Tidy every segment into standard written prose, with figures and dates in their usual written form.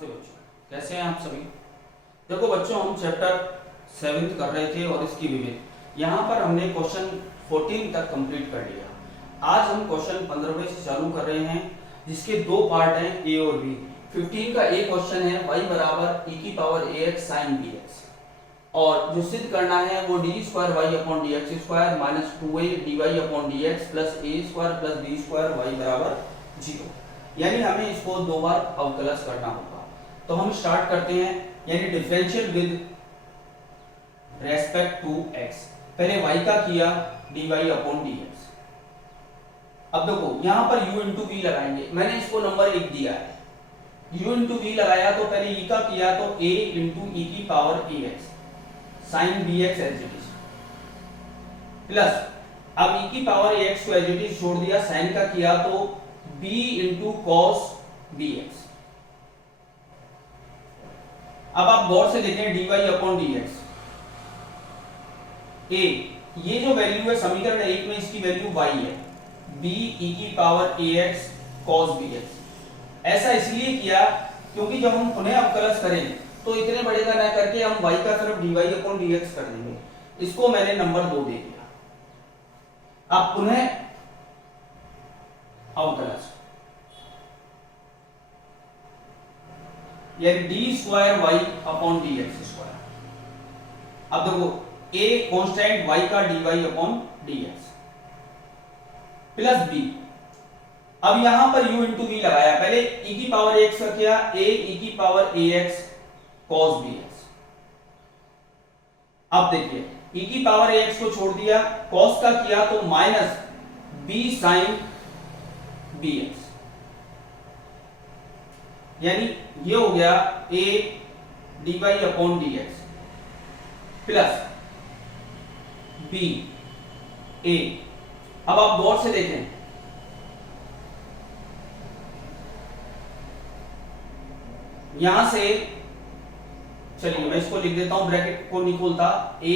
नमस्ते बच्चों, कैसे हैं आप सभी। देखो बच्चों, हम चैप्टर 7 कर रहे थे और इसकी विविध यहाँ पर हमने क्वेश्चन 14 तक कंप्लीट कर लिया। आज हम क्वेश्चन 15वें से चालू कर रहे हैं, जिसके दो पार्ट हैं, ए और बी। 15 का एक क्वेश्चन है y बराबर e की पावर ax sin bx, और जो सिद्ध करना है वो d square y upon d x square minus 2a dy upon d x plus a square plus b square y बराबर 0, यानी हमें इसको दो बार अवकलज करना होगा। तो हम स्टार्ट करते हैं, यानी differential with respect to x। पहले y का किया dy अपॉन dx। अब देखो यहाँ पर u इंटू वी लगाएंगे, मैंने इसको नंबर 1 दिया है। u इंटू वी लगाया तो पहले e का किया तो a इंटू ई की power ax sine bx as it is, plus अब e की पावर ax को एज इट इज छोड़ दिया, साइन का किया तो b इंटू कॉस bx। अब आप गौर से देखें dy अपॉन dx, a ये जो वैल्यू है समीकरण 1 में इसकी वैल्यू y है, b e की पावर ax cos bx। ऐसा इसलिए किया क्योंकि जब हम पुनः अवकलज करें तो इतने बड़े का ना करके हम y का तरफ dy अपॉन dx कर देंगे। इसको मैंने नंबर 2 दे दिया। अब पुनः अवकलज, यानी d square y upon d x square. अब देखो a कांस्टेंट y का dy upon dx plus b। अब यहां पर u इंटू v लगाया, पहले e की पावर ax का किया a e की पावर ax cos bx। अब देखिए e की पावर ax को छोड़ दिया, cos का किया तो माइनस b sin bx, यानी ये हो गया a dy upon dx plus b a। अब आप गौर से देखें, यहां से चलिए मैं इसको लिख देता हूं, ब्रैकेट को नहीं खोलता, a b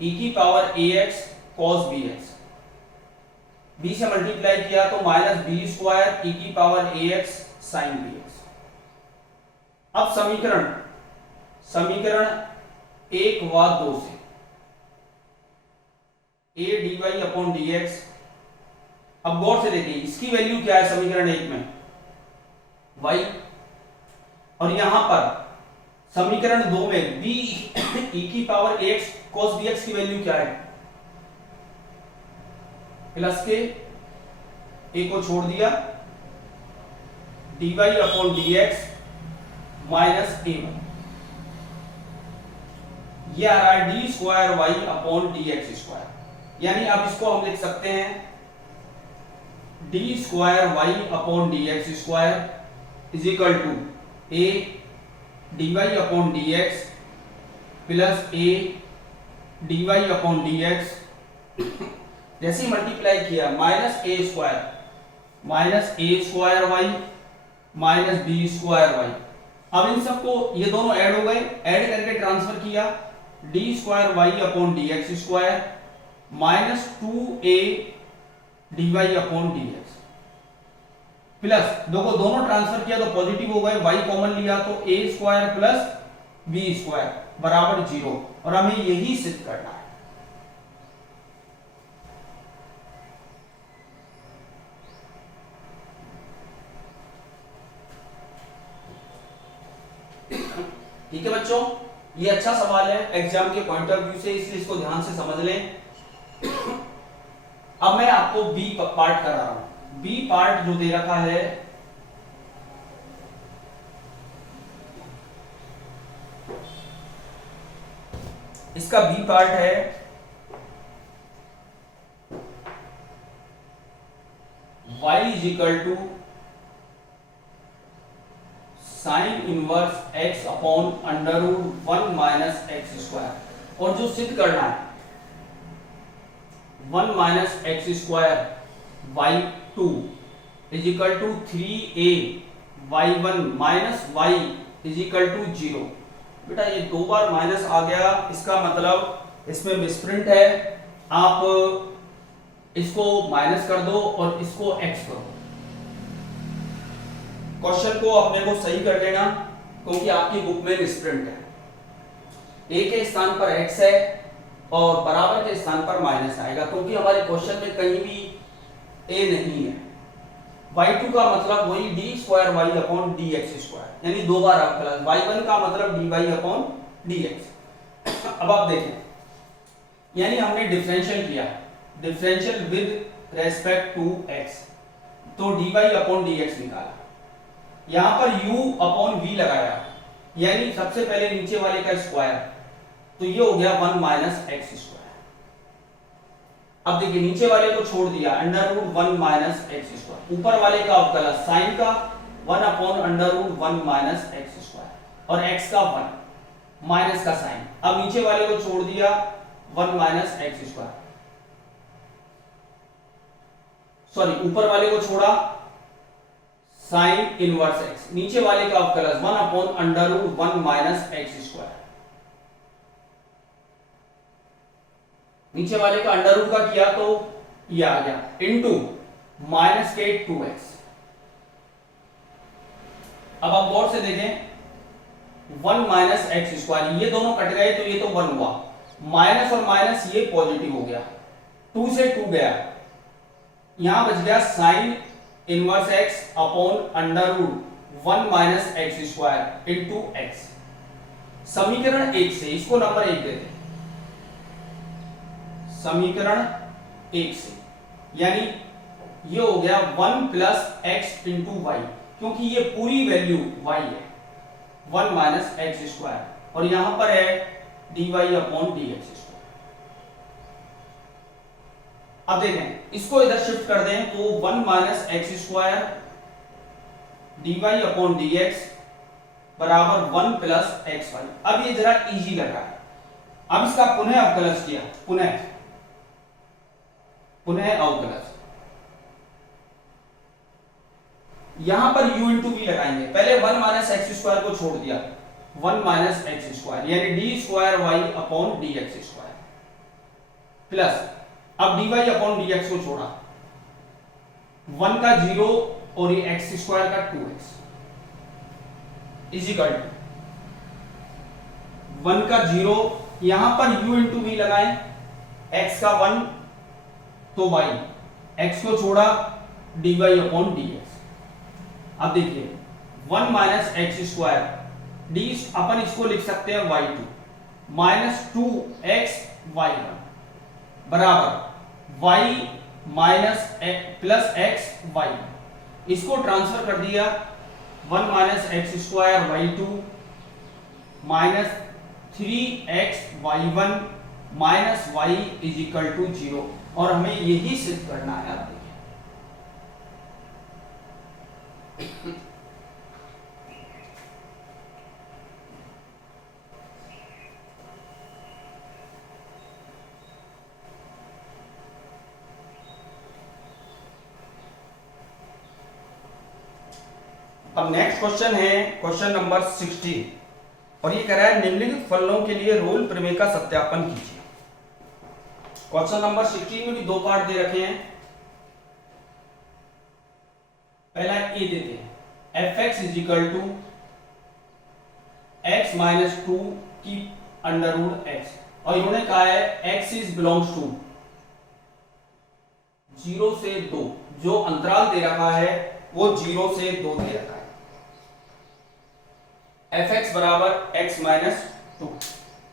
e की power ax cos bx, b से मल्टीप्लाई किया तो माइनस b स्क्वायर e की पावर ax sin bx। अब समीकरण 1 व 2 से a dy अपॉन dx। अब गौर से देखिए इसकी वैल्यू क्या है समीकरण 1 में, y, और यहां पर समीकरण 2 में b e की पावर ax cos bx की वैल्यू क्या है, प्लस के a को छोड़ दिया dy upon dx minus a1, ये आ रहा है d square y upon d x square. यानी अब इसको हम लिख सकते हैं d square y upon d x square is equal to a d y upon d x plus a d y upon d x. जैसे मल्टीप्लाई किया minus a square y minus b square y. अब इन सबको ये दोनों add हो गए, add करके ट्रांसफर किया d square y upon d x square minus 2a d y upon d x plus दोनों ट्रांसफर किया तो पॉजिटिव हो गए, y कॉमन लिया तो a square plus b square बराबर 0, और हमें यही सिद्ध करना है। ठीक है बच्चों, ये अच्छा सवाल है एग्जाम के पॉइंट ऑफ व्यू से, इसलिए इसको ध्यान से समझ लें। अब मैं आपको बी पार्ट करा रहा हूं। बी पार्ट जो दे रखा है, इसका बी पार्ट है y is equal to sine inverse x upon under root 1 minus x square, और जो सिद्ध करना है 1 minus x square y 2 is equal to 3a y1 minus y is equal to 0। बेटा ये दो बार माइनस आ गया, इसका मतलब इसमें मिसप्रिंट है, आप इसको माइनस कर दो और इसको x कर दो। क्वेश्चन को अपने को सही कर लेना, क्योंकि आपकी बुक में मिसप्रिंट है। ए के स्थान पर एक्स है और बराबर के स्थान पर माइनस आएगा, क्योंकि हमारे क्वेश्चन में कहीं भी ए नहीं है। y2 का मतलब वही d square y upon d x square, यानी दो बार अवकलन। y1 का मतलब d y upon d x. अब आप देखें, यानी हमने डिफरेंशियल किया, differential with respect to x, तो d y upon d x निकाला। यहां पर u अपॉन v लगाया, यानी सबसे पहले नीचे वाले का स्क्वायर, तो ये हो गया 1 माइनस एक्स स्क्वायर। अब देखिए नीचे वाले को छोड़ दिया, under root 1 minus x square. ऊपर वाले का अवकलन साइन का 1 upon under root 1 minus x square और x का 1 माइनस का साइन। अब नीचे वाले को छोड़ दिया 1 माइनस एक्स स्क्वायर, सॉरी ऊपर वाले को छोड़ा साइन इनवर्स एक्स, नीचे वाले का अवकलन 1 upon under root 1 minus x square. नीचे वाले का अंडर रूट का किया तो ये आ गया इनटू माइनस के 2x। अब आप गौर से देखें 1 माइनस एक्स स्क्वायर, ये दोनों कट गए तो ये तो 1 हुआ, माइनस और माइनस ये पॉजिटिव हो गया, 2 से 2 गया, यहां बच गया sine inverse x upon under root 1 minus x square into x। समीकरण 1 से इसको नंबर 1 देते हैं, समीकरण 1 से, यानी ये हो गया 1 प्लस एक्स इंटू वाई, क्योंकि ये पूरी वैल्यू y है, 1 माइनस एक्स स्क्वायर, और यहां पर है dy अपॉन dx स्क्वायर। अब देखें इसको इधर शिफ्ट कर दें तो 1 minus x square dy upon dx बराबर 1 प्लस एक्स वाई। अब ये जरा इजी लग रहा है। अब इसका पुनः अवकलन किया, पुनः अवकलन, यहां पर u इंटू v लगाएंगे। पहले 1 माइनस एक्स स्क्वायर को छोड़ दिया, 1 माइनस एक्स स्क्वायर यानी d square y upon d x square, plus अब d y upon d x को छोड़ा, 1 का 0 और ये एक्स स्क्वायर का 2x इजिकल टू 1 का 0, यहां पर u इंटू वी लगाएं, x का 1 तो y, x को छोड़ा dy अपॉन dx। अब देखिए 1 माइनस एक्स स्क्वायर डी, अपन इसको लिख सकते हैं y2 माइनस 2x y1 बराबर y minus plus x y, इसको ट्रांसफर कर दिया 1 minus x square y2 minus 3x y1 minus y is equal to 0, और हमें यही सिद्ध करना है। आप देखिए अब नेक्स्ट क्वेश्चन है क्वेश्चन नंबर 16, और ये कह रहा है निम्नलिखित फलनों के लिए रोल प्रमेय का सत्यापन कीजिए। क्वेश्चन नंबर 16 में भी दो पार्ट दे रखे हैं। पहला ए देते हैं fx is equal to x minus 2 की अंडर रूट एक्स, और इन्होंने कहा है x इज बिलोंग्स टू 0 से 2, जो अंतराल दे रखा है वो 0 से 2 दे रखा है। fx बराबर x माइनस 2।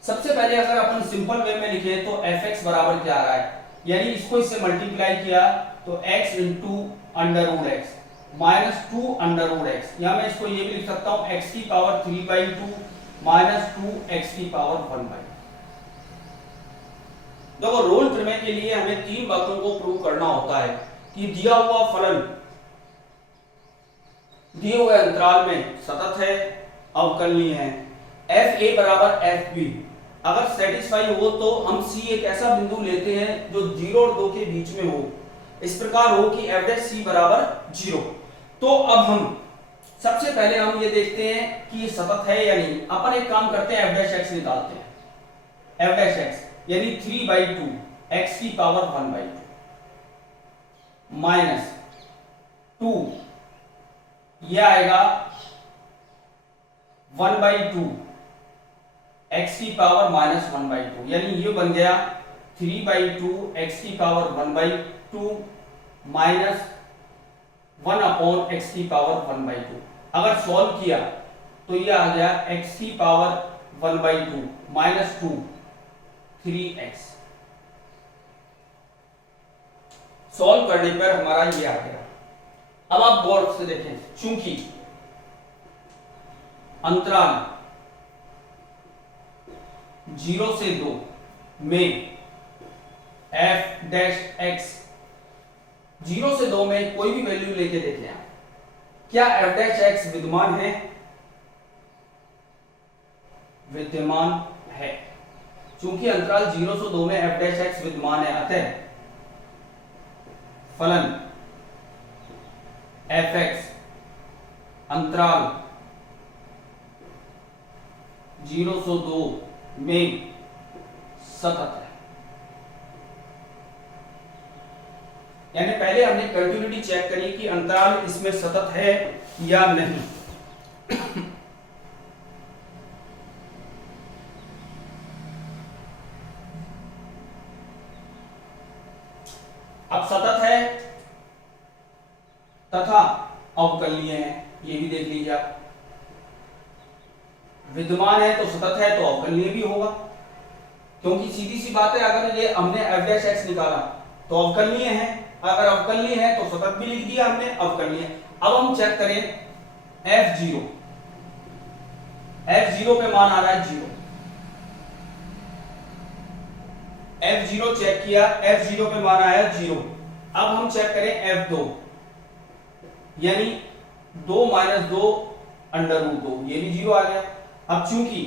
सबसे पहले अगर अपन सिंपल वे में लिखे तो fx बराबर क्या आ रहा है, यानी इसको इससे मल्टीप्लाई किया तो x into under root x minus 2 under root x, या मैं इसको ये भी लिख सकता हूं x की पावर 3/2 माइनस 2x की पावर 1/2। देखो रोल प्रमेय के लिए हमें तीन बातों को प्रूव करना होता है कि दिया हुआ फलन दिए हुए अंतराल में सतत है, अवकलनीय है। f a बराबर f b अगर सेटिस्फाई हो तो हम c एक ऐसा बिंदु लेते हैं जो 0 और 2 के बीच में हो, इस प्रकार हो कि f डैश c बराबर 0। तो अब हम सबसे पहले हम ये देखते हैं कि ये सतत है या नहीं। अपन एक काम करते हैं, f डैश x निकालते हैं। f डैश x यानी 3/2 x की पावर 1/2 माइनस 2 ये आएगा 1/2 x की पावर -1/2, यानी ये बन गया 3/2 x की पावर 1/2 माइनस 1/x की पावर 1/2। अगर सॉल्व किया तो ये आ गया x की पावर 1/2 माइनस 2 3x। सॉल्व करने पर हमारा ये आ गया। अब आप गौर से देखें, चूंकि अंतराल 0 से 2 में f डैश x, 0 से 2 में कोई भी वैल्यू लेके देखें आप, क्या f डैश x विद्यमान है? विद्यमान है। चूंकि अंतराल 0 से 2 में f डैश x विद्यमान है, अतः फलन fx अंतराल 0 से 2 में सतत है। यानी पहले हमने कंटिन्यूटी चेक करी कि अंतराल इसमें सतत है या नहीं। अब सतत है तथा अवकलनीय है, ये भी देख लीजिए आप। विद्यमान है तो सतत है तो अवकलनीय भी होगा, क्योंकि सीधी सी बात है, अगर ये हमने f डैश x निकाला तो अवकलनीय है, अगर अवकलनीय है तो सतत भी लिख दिया हमने, अवकलनीय। अब हम चेक करें f0, f0 पे मान आ रहा है 0, f0 चेक किया, f0 पे मान आया 0। अब हम चेक करें f2, यानी 2 माइनस 2 अंडर रूट 2, ये भी 0 आ गया। अब चूंकि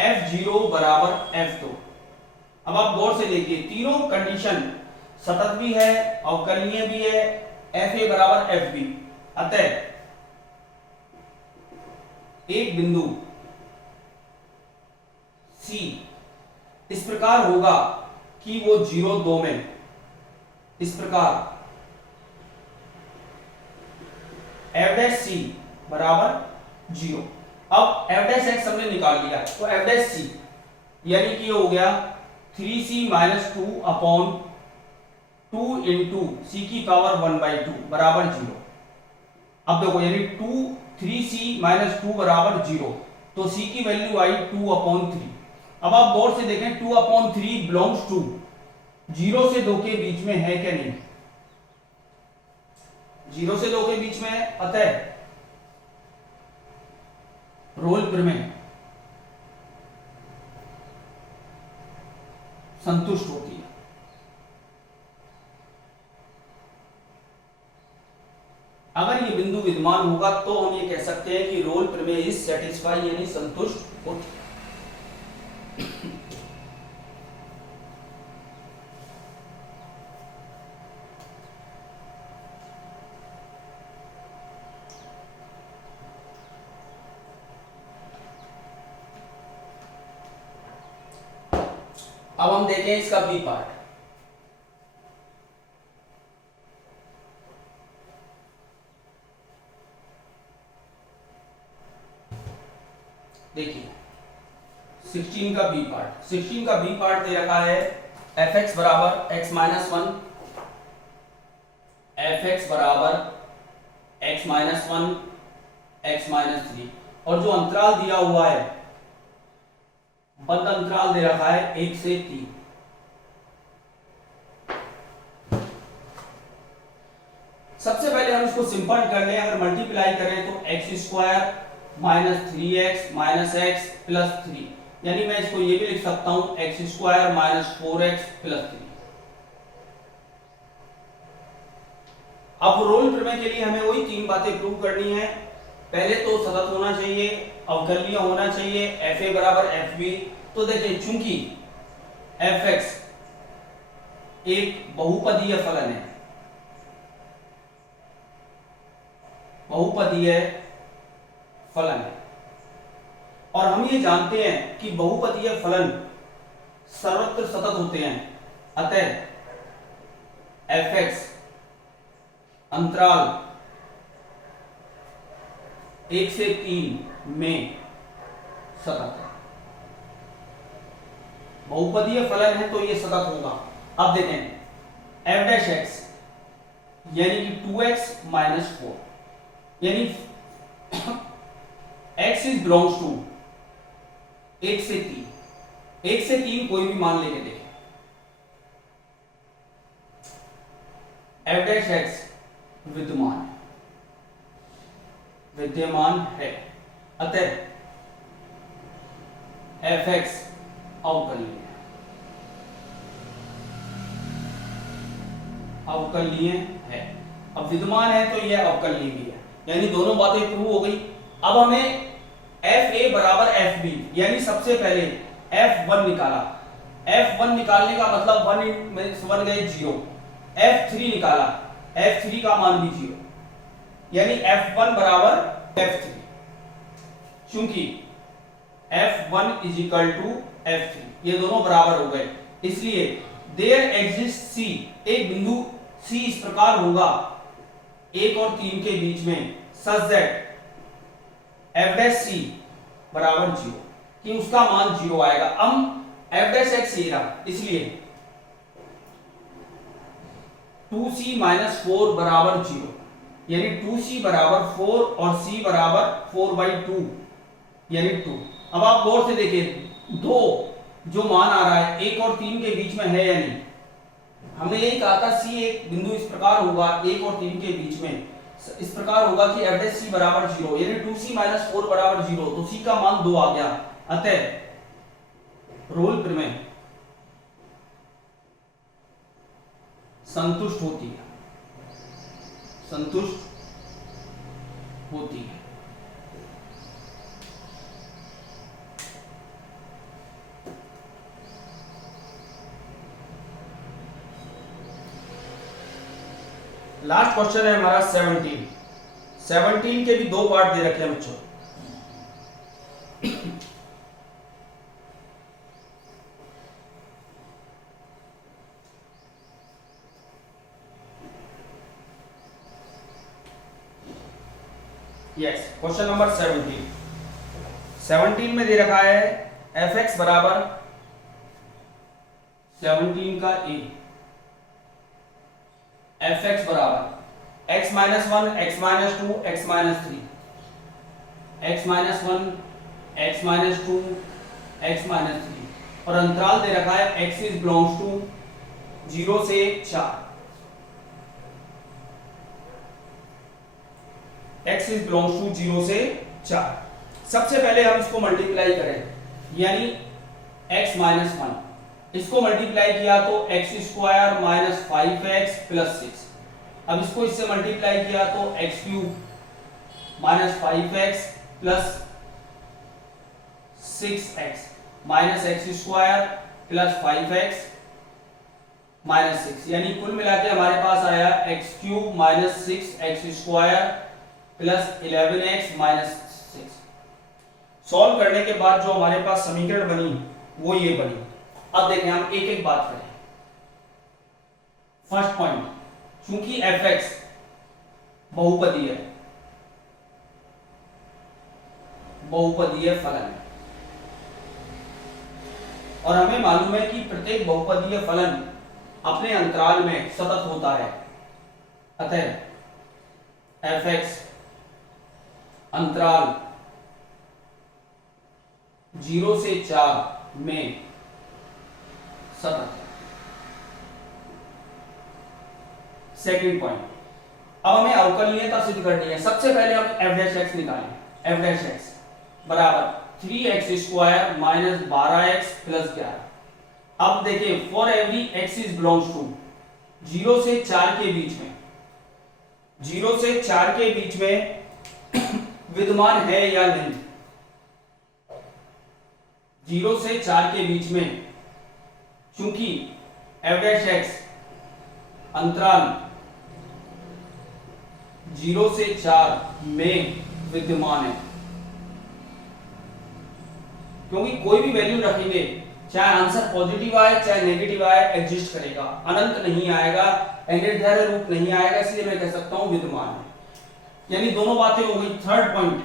f0 बराबर f2, अब आप गौर से देखिए तीनों कंडीशन सतत भी है, अवकलनीय भी है, fa बराबर fb, अतः एक बिंदु C इस प्रकार होगा कि वो 0 2 में इस प्रकार f डैश c बराबर 0। अब f डैश x हमने निकाल लिया तो f डैश c यानी कि हो गया 3c माइनस 2 अपॉन 2 इंटू सी की पावर 1/2 बराबर 0। अब देखो यानी 3c माइनस 2 बराबर 0, तो c की वैल्यू आई 2/3। अब आप गौर से देखें 2/3 बिलोंग्स टू 0 से 2 के बीच में है क्या नहीं? 0 से 2 के बीच में है, अतः रोल प्रमेय संतुष्ट होती है। अगर ये बिंदु विद्यमान होगा तो हम ये कह सकते हैं कि रोल प्रमेय इज सेटिस्फाई, यानी संतुष्ट होती है। अब हम देखें इसका बी पार्ट। देखिए 16 का बी पार्ट, 16 का बी पार्ट दे रखा है fx बराबर x माइनस 1, fx बराबर x माइनस 1, x माइनस 3, और जो अंतराल दिया हुआ है बंद अंतराल दे रखा है 1 से 3। सबसे पहले हम इसको सिंपल कर लें, अगर मल्टीप्लाई करें तो x square minus 3x minus x plus 3, यानी मैं इसको ये भी लिख सकता हूं x square minus 4x plus 3। अब रोल प्रमेय के लिए हमें वही 3 बातें प्रूव करनी है। पहले तो सतत होना चाहिए, अवकलनीय होना चाहिए, fa बराबर fb। तो देखिए चूंकि fx एक बहुपदीय फलन है, बहुपदीय फलन है, और हम ये जानते हैं कि बहुपदीय फलन सर्वत्र सतत होते हैं, अतः fx अंतराल 1 से 3 में सतत है। बहुपदीय फलन है तो ये सतत होगा। अब देखें f डैश x यानी कि 2x माइनस 4 यानी x इज बिलोंग्स टू 1 से 3, 1 से 3 कोई भी मान लेके देखें। f डैश x विद्यमान है अतः fx अवकलनीय है। अब विद्यमान है तो यह अवकलनीय भी है, यानी दोनों बातें प्रूव हो गई। अब हमें fa बराबर fb यानी सबसे पहले f1 निकाला। f1 निकालने का मतलब 1 गए 0, f3 निकाला, f3 का मान भी 0 यानी f1 बराबर f3, क्योंकि f1 is equal to f3, ये दोनों बराबर हो गए। इसलिए देयर एग्जिस्ट c, एक बिंदु c इस प्रकार होगा 1 और 3 के बीच में such that f dash c बराबर 0, कि उसका मान 0 आएगा। हम f डैश x ये रहा, इसलिए 2c माइनस 4 बराबर 0 यानी 2c बराबर 4 और c बराबर 4/2 यानी 2। अब आप गौर से देखिए, दो जो मान आ रहा है 1 और 3 के बीच में है या नहीं। हमने यही कहा था c एक बिंदु इस प्रकार होगा 1 और 3 के बीच में इस प्रकार होगा कि f डैश c बराबर 0 यानी 2c माइनस 4 बराबर 0, तो c का मान 2 आ गया। अतः रोल प्रमेय संतुष्ट होती है। लास्ट क्वेश्चन है हमारा 17 के भी दो पार्ट दे रखे हैं बच्चों। यस, क्वेश्चन नंबर 17 में दे रखा है fx बराबर 17 का a, fx बराबर x minus 1, x minus 2, x minus 3, x minus 1, x minus 2, x minus 3 और अंतराल दे रखा है x इज बिलोंग्स टू 0 से 4, x इज बिलोंग्स टू 0 से 4। सबसे पहले हम इसको मल्टीप्लाई करें, यानी x माइनस 1 इसको मल्टीप्लाई किया तो x square minus 5x plus 6। अब इसको इससे मल्टीप्लाई किया तो x cube minus 5x plus 6x minus x square plus 5x minus 6, यानी कुल मिला के हमारे पास आया x cube minus 6x square plus 11x minus 6। Solve करने के बाद जो हमारे पास समीकरण बनी वो ये बनी। अब देखें हम एक एक बात करें। फर्स्ट पॉइंट, चूंकि fx बहुपदीय फलन है और हमें मालूम है कि प्रत्येक बहुपदीय फलन अपने अंतराल में सतत होता है, अतः fx अंतराल 0 से 4 में सतत है। सेकंड पॉइंट, अब हमें अवकलनीयता सिद्ध करनी है। सबसे पहले हम f डैश x निकालें। f डैश x बराबर 3x square minus 12x plus 11। अब देखिए, for every x is belongs to 0 से 4 के बीच में, 0 से 4 के बीच में विद्यमान है या नहीं। 0 से 4 के बीच में, चूंकि f डैश x अंतराल 0 से 4 में विद्यमान है, क्योंकि कोई भी वैल्यू रखेंगे, चाहे आंसर पॉजिटिव आए चाहे नेगेटिव आए, एग्जिस्ट करेगा, अनंत नहीं आएगा, निर्धारक रूप नहीं आएगा, इसलिए मैं कह सकता हूं विद्यमान है। यानी दोनों बातें हो गई। थर्ड पॉइंट,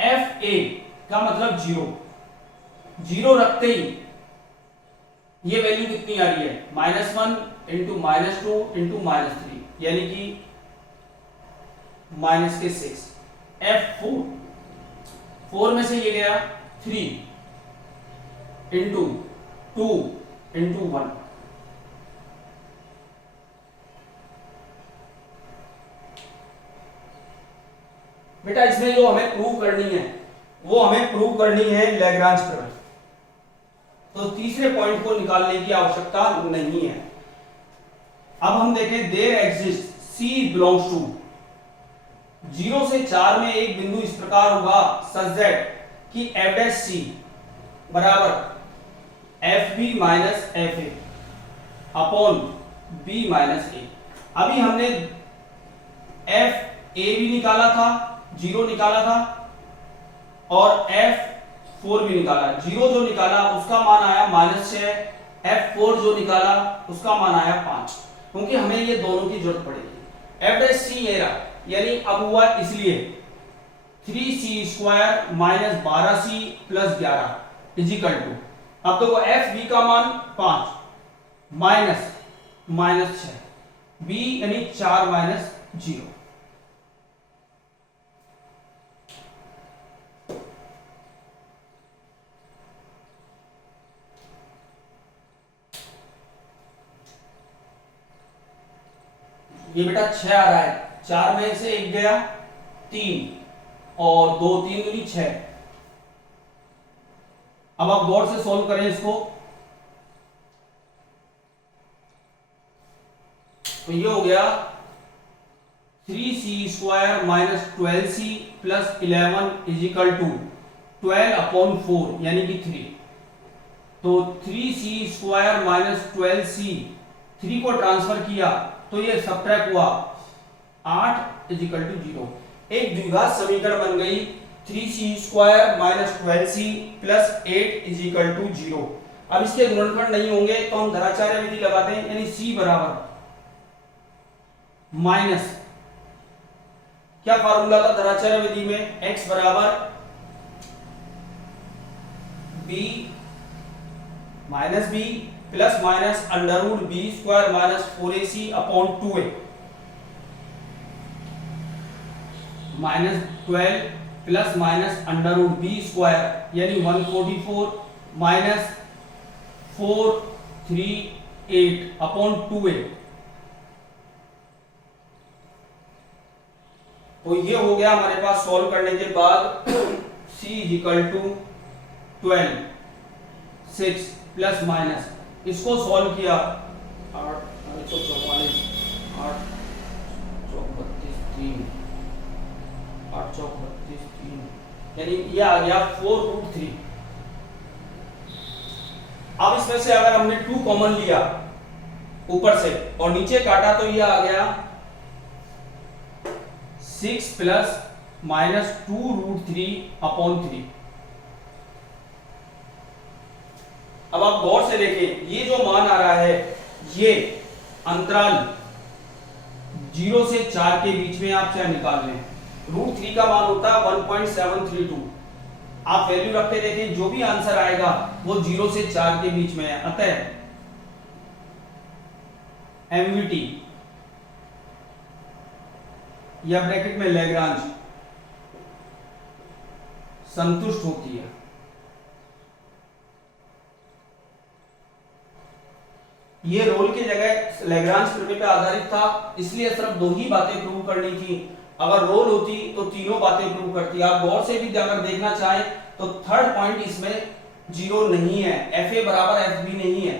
एफ ए का मतलब 0, 0 रखते ही ये वैल्यू कितनी आ रही है, -1 इंटू -2 इंटू -3, यानी कि -6। F4, 4 में से ये गया 3 इंटू 2 इंटू 1, बेटा इसमें जो हमें प्रूव करनी है वो हमें प्रूव करनी है लैग्रांज प्रमेय, तो तीसरे पॉइंट को निकालने की आवश्यकता नहीं है। अब हम देखें, there exist C belongs to, 0 से 4 में एक बिंदु इस प्रकार होगा सच दैट कि f' बराबर fb minus fa upon b minus a। अभी हमने fa भी निकाला था, 0 निकाला था, और f4 भी निकाला। 0 जो निकाला उसका मान आया -6, f4 जो निकाला उसका मान आया 5, क्योंकि हमें ये दोनों की जरूरत पड़ेगी। f' ये रहा, यानी अब हुआ इसलिए 3c square minus 12c plus 11 is equal to, अब देखो fb का मान 5 माइनस 6, b यानी 4 माइनस 0। ये बेटा 6 आ रहा है, 4 में से 1 गया 3 और 2 3 दूनी 6। अब आप गौर से सॉल्व करें इसको, तो ये हो गया 3c square minus 12c plus 11 is equal to 12 upon 4 यानी कि 3। तो 3c स्क्वायर माइनस 12c, 3 को ट्रांसफर किया तो ये सबट्रैक्ट हुआ 8 इजिकल टू 0। एक द्विघात समीकरण बन गई 3c square minus 12c plus 8 is equal to 0। अब इसके गुणनफल नहीं होंगे तो हम धराचार्य विधि लगाते हैं, यानी c बराबर माइनस, क्या फार्मूला था धराचार्य विधि में, x बराबर b minus b plus minus under root b square minus 4ac upon 2a minus 12 plus minus under root b square यानी 144 माइनस 438 अपॉन 2a। तो ये हो गया हमारे पास सॉल्व करने के बाद c equal to 12 6 plus minus, इसको सॉल्व किया 8 144 8 4 32 3 8 4 32 3 यानी ये आ गया 4√3। अब इसमें से अगर हमने 2 कॉमन लिया ऊपर से और नीचे काटा तो ये आ गया 6 प्लस माइनस 2√3 अपॉन 3। अब आप गौर से देखें, ये जो मान आ रहा है ये अंतराल 0 से 4 के बीच में आप चाहे निकाल लें। √3 का मान होता है 1.732। आप वैल्यू रख के देखें, जो भी आंसर आएगा वो 0 से 4 के बीच में है। अतः एमवीटी या ब्रैकेट में लैग्रांज संतुष्ट होती है। ये रोल की जगह लैग्रांज प्रमेय पे आधारित था, इसलिए सिर्फ 2 ही बातें प्रूव करनी थी। अगर रोल होती तो तीनों बातें प्रूव करती। आप गौर से भी अगर देखना चाहें तो थर्ड पॉइंट इसमें 0 नहीं है, fa बराबर fb नहीं है,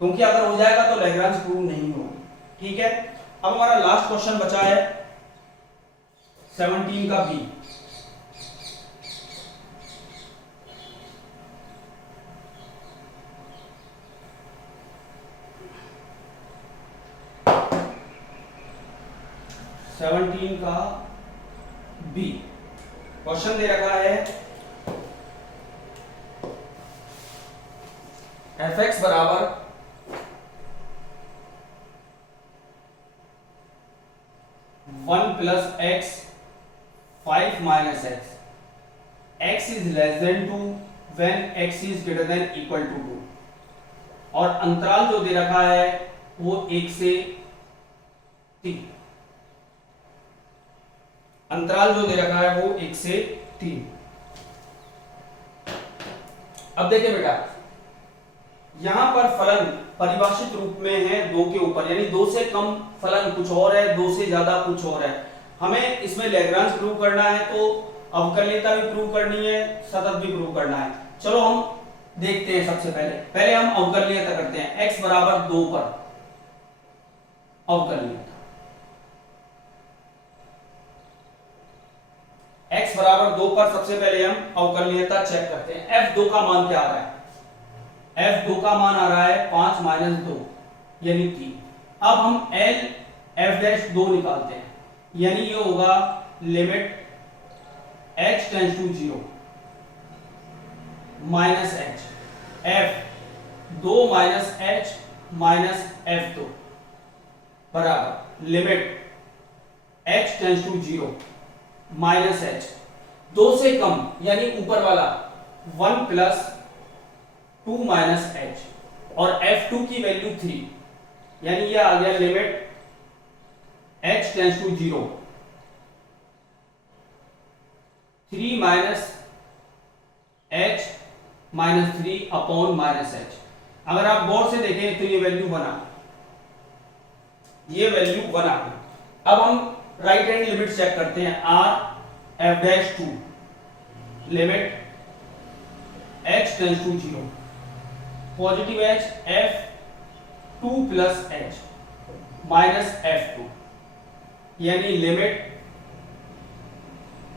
क्योंकि अगर हो जाएगा तो लैग्रांज प्रूव नहीं होगी। ठीक है, अब हमारा लास्ट क्वेश्चन बचा है 17 का बी। का बी क्वेश्चन दे रखा है fx बराबर 1 plus x 5 minus x x is less than 2 when x is greater than equal to 2, और अंतराल जो दे रखा है वो 1 से 3, अंतराल जो दे रखा है वो 1 से 3। अब देखिए बेटा, यहां पर फलन परिभाषित रूप में है 2 के ऊपर, यानी 2 से कम फलन कुछ और है, 2 से ज्यादा कुछ और है। हमें इसमें लैग्रांज प्रूव करना है, तो अवकलनीयता भी प्रूव करनी है, सतत भी प्रूव करना है। चलो हम देखते हैं। सबसे पहले हम अवकलनीयता करते हैं। x बराबर 2 पर अवकलनीयता, x बराबर 2 पर सबसे पहले हम अवकलनीयता चेक करते हैं। f2 का मान क्या आ रहा है? f2 का मान आ रहा है 5 माइनस 2 यानी 3। अब हम l f'2 निकालते हैं, यानी ये होगा limit h tends to 0 minus h, f2 minus h minus f2 बराबर limit h tends to 0 minus h, 2 से कम यानी ऊपर वाला 1 प्लस 2 माइनस h, और f2 की वैल्यू 3, यानी ये आ गया limit h tends to 0 3 minus h minus 3 upon minus h। अगर आप गौर से देखें तो ये वैल्यू 1 आ गई, ये वैल्यू 1 आ गई। अब हम राइट हैंड लिमिट चेक करते हैं। r f'2 limit h tends to 0 positive h f2 plus h minus f2, यानी limit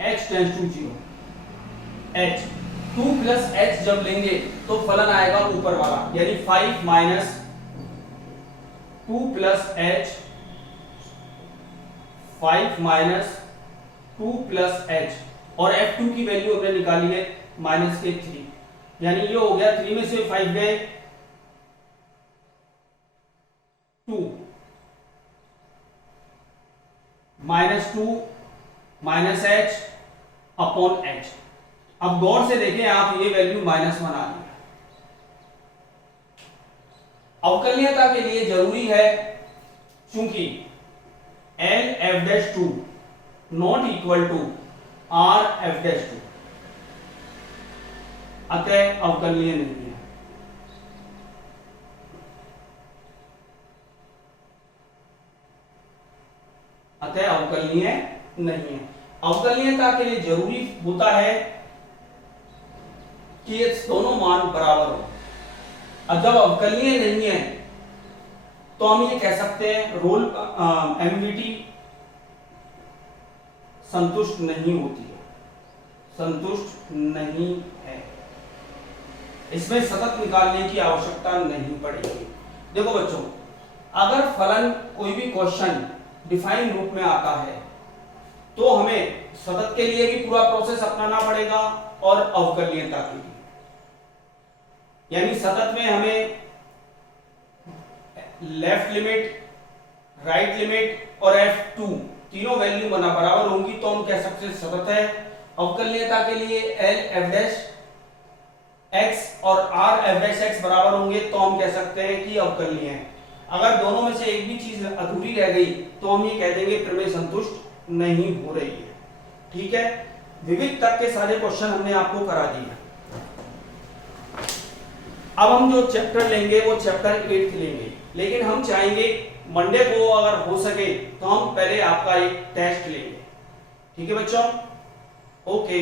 h tends to 0, h 2 plus h जब लेंगे तो फलन आएगा ऊपर वाला, यानी 5 minus 2 plus h, 5 minus 2 plus h, और f2 की वैल्यू हमने निकाली है माइनस के 3, यानी ये हो गया 3 में से 5 गए 2 minus 2 minus h upon h। अब गौर से देखें आप, ये वैल्यू -1 आ गई। अवकलनीयता के लिए जरूरी है, चूंकि l f'2 not equal to r f'2, अतः अवकलनीय नहीं है। अतः अवकलनीय नहीं है। अवकलनीयता के लिए जरूरी होता है कि ये दोनों मान बराबर हो, और जब अवकलनीय नहीं है तो हम ये कह सकते हैं रोल एमवीटी संतुष्ट नहीं होती है, संतुष्ट नहीं है। इसमें सतत निकालने की आवश्यकता नहीं पड़ेगी। देखो बच्चों, अगर फलन कोई भी क्वेश्चन डिफाइन रूप में आता है तो हमें सतत के लिए भी पूरा प्रोसेस अपनाना पड़ेगा और अवकलनीयता के लिए, यानी सतत में हमें लेफ्ट लिमिट, राइट लिमिट और f2 तीनों वैल्यू बना बराबर होंगी तो हम कह सकते हैं सतत है। अवकलनीयता के लिए l f' और r f' बराबर होंगे तो हम कह सकते हैं कि अवकलनीय है। अगर दोनों में से एक भी चीज अधूरी रह गई तो हम ये कह देंगे प्रमेय संतुष्ट नहीं हो रही है। ठीक है, विविध तक के सारे क्वेश्चन हमने आपको करा दिए। अब हम जो चैप्टर लेंगे वो चैप्टर 8 लेंगे, लेकिन हम चाहेंगे मंडे को अगर हो सके तो हम पहले आपका एक टेस्ट लेंगे। ठीक है बच्चों, ओके।